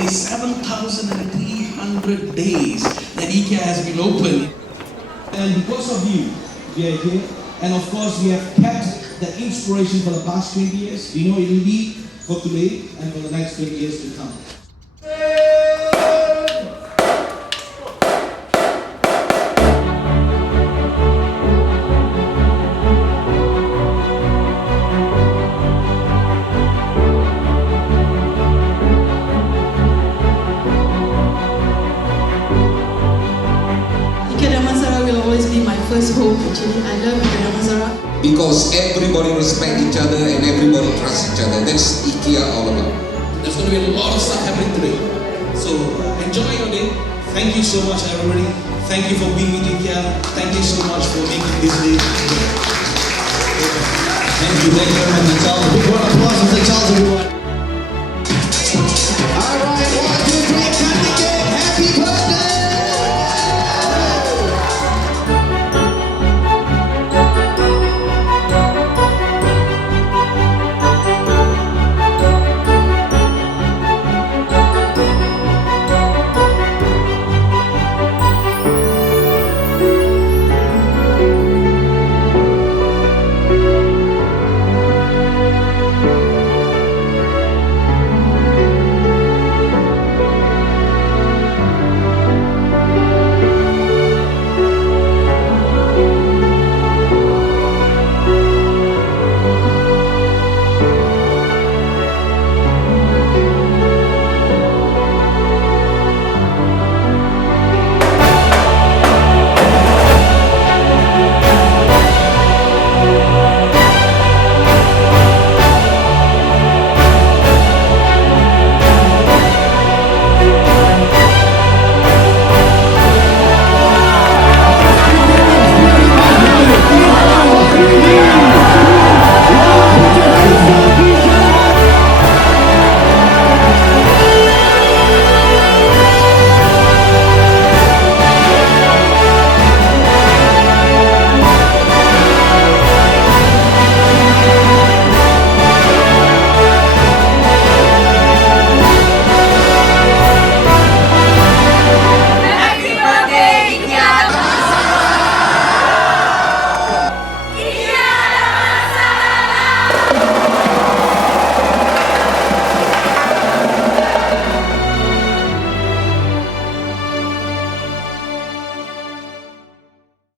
The 7,300 days that IKEA has been open. And because of you, we are here. And of course, we have kept the inspiration for the past 20 years. We know it will be for today and for the next 20 years to come. Damansara will always be my first home actually. I love Damansara. Because everybody respect each other and everybody trust each other. That's IKEA all about. There's going to be a lot of stuff happening today. So enjoy your day. Thank you so much everybody. Thank you for being with IKEA. Thank you so much for making this day. Thank you very much, Charles. A big round of applause for Charles, everyone.